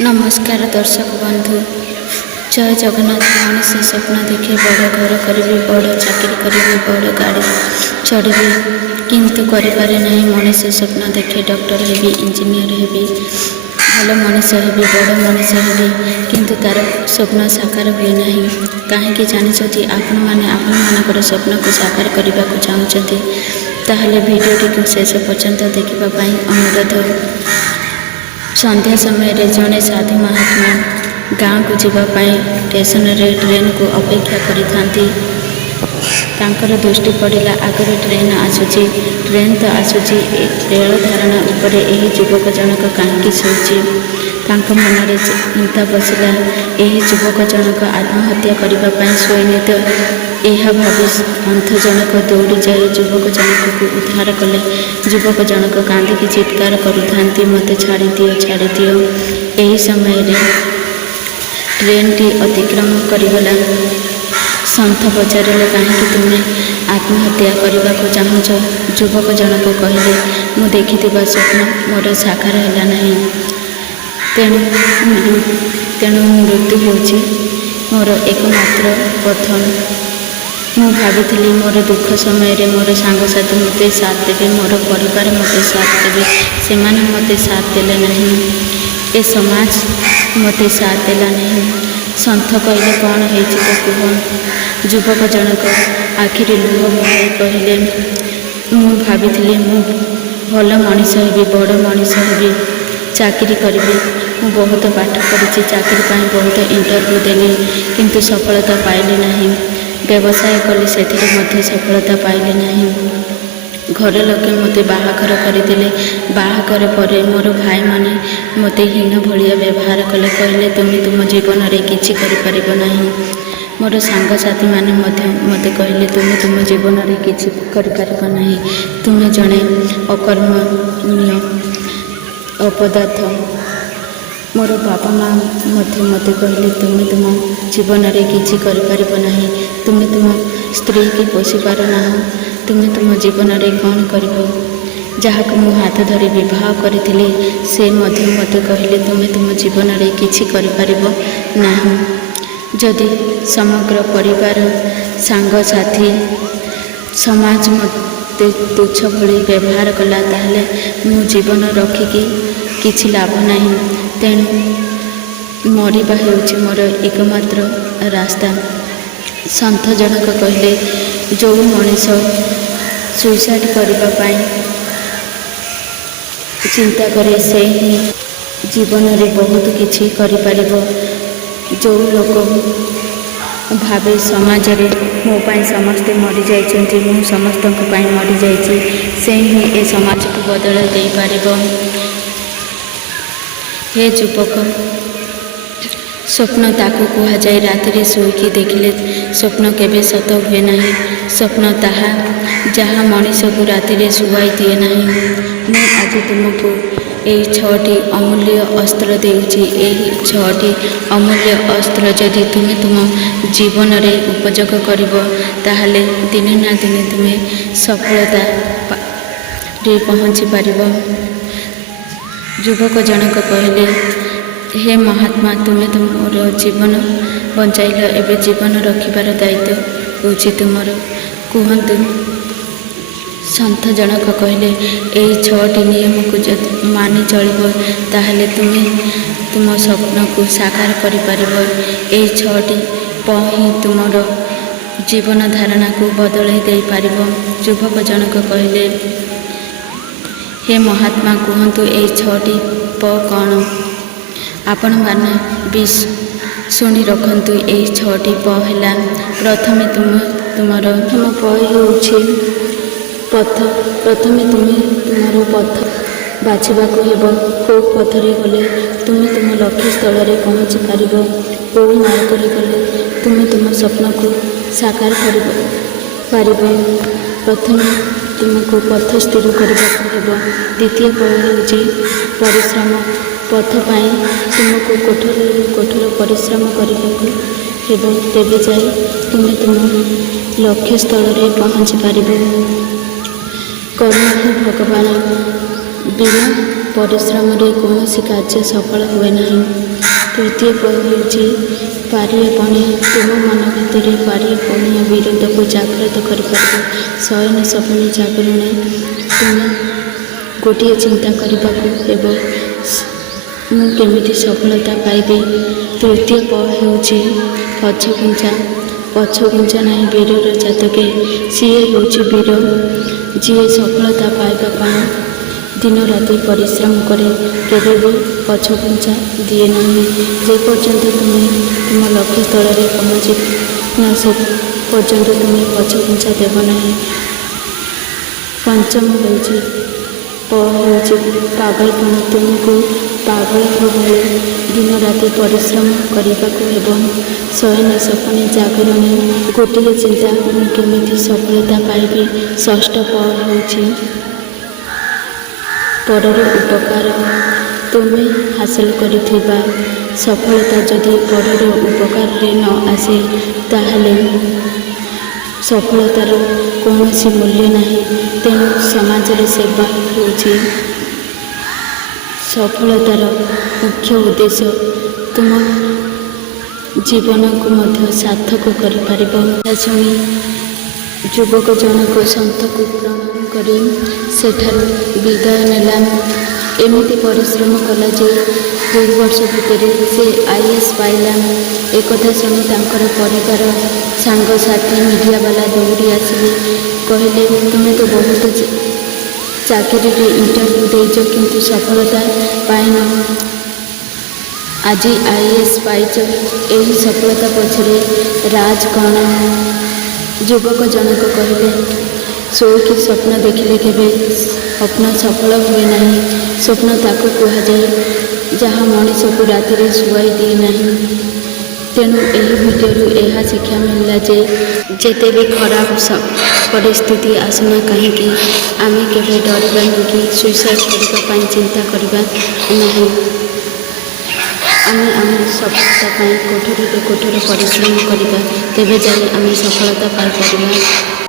नमस्कार दर्शक बंधु। जय जगन्नाथ। मनुष्य स्वप्न देखे बड़ घर करी, बड़ चाकरी करी, बड़ गाड़ी चढ़ी, किंतु करें ना। मनुष्य स्वप्न देखे डॉक्टर हेबी, इंजीनियर हेबी, भल मनीष हेबी, बड़ मनीष हेबी, किंतु तार स्वप्न साकार हुए ना। कहीं जानते आपण मैंने आपण मान स्वप्न को साकार करने को चाहते ताहले भिडियोटी शेष पर्यंत देखापी अनुरोध। संध्या समय जड़े साधु महात्मा गाँव को जावाई स्टेशन ट्रेन को अपेक्षा करते। दृष्टि पड़ा आगे ट्रेन आसूची, ट्रेन तो आसूची, रेल धारणा उपर युवक जनक कहीं शोची। मन चिंता बसला, यही युवक जनक आत्महत्या करने स्वयं यह भावी अंध जनक दौड़ी जाए युवक जनक को उद्धार कले। युवक जनक कांदिकी चित्कार करुथांती, मते छाड़ी दियो, छाड़ी दियो। यही समय ट्रेन टी अतिक्रम करगला। सन्थ पचारे कहीं तुम्हें आत्महत्या करने को चाहूच? युवक जनक कहले, मु देखि स्वप्न मोर साकार है नहीं, तेणु मृत्यु होची मोर एकमात्र पथ। मु भावी मोर दुख समय मोर सांगसाथी मते साथ देवे, मोर परिवार मते साथ देवे, से मते साथ देले नहीं, ए समाज मते साथ देला नहीं। सन्थ कहले कौन है तो कह। युवक जनक आखिरी लुह बुलाई कहले, मु भावी मु भल मनीष हेबी, बड़ मनीष हेबी, चाकरी करी। मु बहुत पाठ पढ़ी, चाकरी पाई बहुत इंटरव्यू देली, किंतु सफलता पाइली नहीं। व्यवसाय कली, से सफलता पाइली नहीं। घर लोके मते बाहाघर करदे। बाहाघर पर मोर भाई माने मते हीन भाया व्यवहार कले, कहले तुम्हें तुम जीवन में किसी कर। मोर सांगसाथी मैंने मते कहले तुम्हें तुम जीवन में किसी कर। तुम्हें जड़े अकर्मण्य अपदार्थ। मोर बापा माँ मते कहले तुम्हें तुम जीवन में किसी कर। तुम्हें तुम स्त्री की पोषि पारना, तुम्हें तुम जीवन में कौन कर। जहाँ मु हाथ धरी विवाह करी से मते कहले तुम्हें तुम जीवन में किसी कर ना। जदि समग्र परिवार सांगसाथी समाज मते तुच्छ भली व्यवहार कला, ताहले मु जीवन रखिकी किछि लाभ नहीं। तेणु मरिबा हेउछि मोर एकमात्र रास्ता। सन्थ जनक कहले, जो मनीष सुइसाइड करने चिंता करे से ही जीवन में बहुत किछि करि। जो लोक भावे समाज रे मो पाई समस्ते मरी जाइछन्ति, मु समस्त मरी जाइछि, से ही ए समाज को बदल दे पारिबो। हे युवक, स्वप्न ताकू कह जाए राति शोईकी देखिले स्वप्न केबे सत हुए नहीं। स्वप्न ताहा जहाँ मनीष को राति शुआई दिए नहीं। मैं आज तुमको यही 6टी अमूल्य अस्त्र देउछि। यही 6टी अमूल्य अस्त्र जदि तुम्हें तुम जीवन में उपयोग कर, ताहले दिने ना दिने तुम्हें सफलता रे पहुँची पार। युवक जनक कहले, हे महात्मा, तुम्हें तुमर जीवन बंचाइल, एवं जीवन रखिबार दायित्व होछि तुमर, कहतु। सन्थ जनक कहले, यही 6टी नियम को जब मानि चलिब, ताहले तुम्हें तुम स्वप्न को साकार करिपारिब। यही 6टी प ही तुमर जीवन धारणा को बदल दे पारिब। युवक जनक कहले, हे महात्मा, कहतु यही 6टी प कौन? आपण मैंने भी शुणी रखु। यही 6टी प है। प्रथमे तुमर प्रथम प हो पथ। प्रथमे तुम्हें तुमर पथ बाछा कौ पथरे गले तुम्हें तुम लक्ष्य स्थल में पहुँची पार। कौ मार्ग गले तुम्हें तुम स्वप्न को साकार कर। प्रथमे तुमको पथ स्थिर करने। द्वितीय पद हूँ परिश्रम। पथ पाई तुमको कठोर परिश्रम करने, तेबे जाए तुम्हें तुम लक्ष्य स्थल में पहुँची पार। कर्म ही भगवान बिना ପରିଶ୍ରମରେ କୌଣସି କାର୍ଯ୍ୟ ସଫଳ ହୁଏ ନାହିଁ। ତୃତୀୟ ପଦ ହେଉଛି ପାରିପଣି। ତୁମ ମନ ଭିତରେ ପାରିପଣିଆ ବିରୋଧକୁ ଜାଗ୍ରତ କରିପାରିବ। ଶୟନ ସପନ ଜାଗରଣେ ତୁମେ ଗୋଟିଏ ଚିନ୍ତା କରିବାକୁ ହେବ, ମୁଁ କେମିତି ସଫଳତା ପାଇବି। ତୃତୀୟ ପଦ ହେଉଛି ପଛଘୁଞ୍ଚା। ପଛଘୁଞ୍ଚା ନାହିଁ ବୀରର ଜାତକେ। ସିଏ ହେଉଛି ବୀର ଯିଏ ସଫଳତା ପାଇବା ପାଇଁ ଦିନ ରାତି ପରିଶ୍ରମ କରେ, କେବେ ବି ପଛଘୁଞ୍ଚା ଦିଏ ନାହିଁ। ଯେପର୍ଯ୍ୟନ୍ତ ତୁମେ ତୁମ ଲକ୍ଷ୍ୟସ୍ଥଳରେ ପହଞ୍ଚି ନ ସେ ପର୍ଯ୍ୟନ୍ତ ତୁମେ ପଛଘୁଞ୍ଚା ଦେବ ନାହିଁ। ପଞ୍ଚମ ହେଉଛି ପାଗଳପଣ। ତୁମକୁ ପାଗଳଙ୍କ ଭଳି ଦିନ ରାତି ପରିଶ୍ରମ କରିବାକୁ ହେବ। ଶୟନ ସପନେ ଜାଗରଣେ ଗୋଟିଏ ଚିନ୍ତା, ମୁଁ କେମିତି ସଫଳତା ପାଇବି। ଷଷ୍ଠ ପଦ ହେଉଛି ପରର ଉପକାର। ତୁମେ ହାସଲ କରିଥିବା ସଫଳତା ଯଦି ପରର ଉପକାରରେ ନ ଆସେ ତାହେଲେ ସଫଳତାର କୌଣସି ମୂଲ୍ୟ ନାହିଁ। ତେଣୁ ସମାଜର ସେବା ହେଉଛି ସଫଳତାର ମୁଖ୍ୟ ଉଦ୍ଦେଶ୍ୟ। ତୁମ ଜୀବନକୁ ମଧ୍ୟ ସାର୍ଥକ କରିପାରିବ। ଏହା ଶୁଣି ଯୁବକ ଜଣକ ସନ୍ଥକୁ ପ୍ରଣାମ କରି ସେଠାରୁ ବିଦାୟ ନେଲା। ଏମିତି ପରିଶ୍ରମ କଲା ଯେ 2 ବର୍ଷ ଭିତରେ ସେ IAS ପାଇଲା। ଏକଥା ଶୁଣି ତାଙ୍କର ପରିବାର, ସାଙ୍ଗସାଥି, ମିଡ଼ିଆବାଲା ଦୌଡ଼ି ଆସିଲେ। କହିଲେ, ତୁମେ ତ ବହୁତ ଚାକିରିରେ ଇଣ୍ଟରଭ୍ୟୁ ଦେଇଛ କିନ୍ତୁ ସଫଳତା ପାଇନ। ଆଜି IAS ପାଇଛ, ଏହି ସଫଳତା ପଛରେ ରାଜ କ'ଣ? ଯୁବକ ଜଣକ କହିଲେ, ଶୋଇକି ସ୍ୱପ୍ନ ଦେଖିଲେ କେବେ ସ୍ୱପ୍ନ ସଫଳ ହୁଏ ନାହିଁ। ସ୍ୱପ୍ନ ତାକୁ କୁହାଯାଏ ଯାହା ମଣିଷକୁ ରାତିରେ ଶୁଆଇ ଦିଏ ନାହିଁ। ତେଣୁ ଏହି ଭିଡ଼ିଓରୁ ଏହା ଶିକ୍ଷା ମିଳିଲା ଯେ ଯେତେ ବି ଖରାପ ପରିସ୍ଥିତି ଆସୁନା କାହିଁକି ଆମେ କେବେ ଡରିବାନି କି ସୁଇସାଇଡ଼୍ କରିବା ପାଇଁ ଚିନ୍ତା କରିବା ନାହିଁ। ଆମେ ଆମ ସଫଳତା ପାଇଁ କଠୋରରୁ କଠୋର ପରିଶ୍ରମ କରିବା, ତେବେ ଯାଇ ଆମେ ସଫଳତା ପାଇପାରିବା।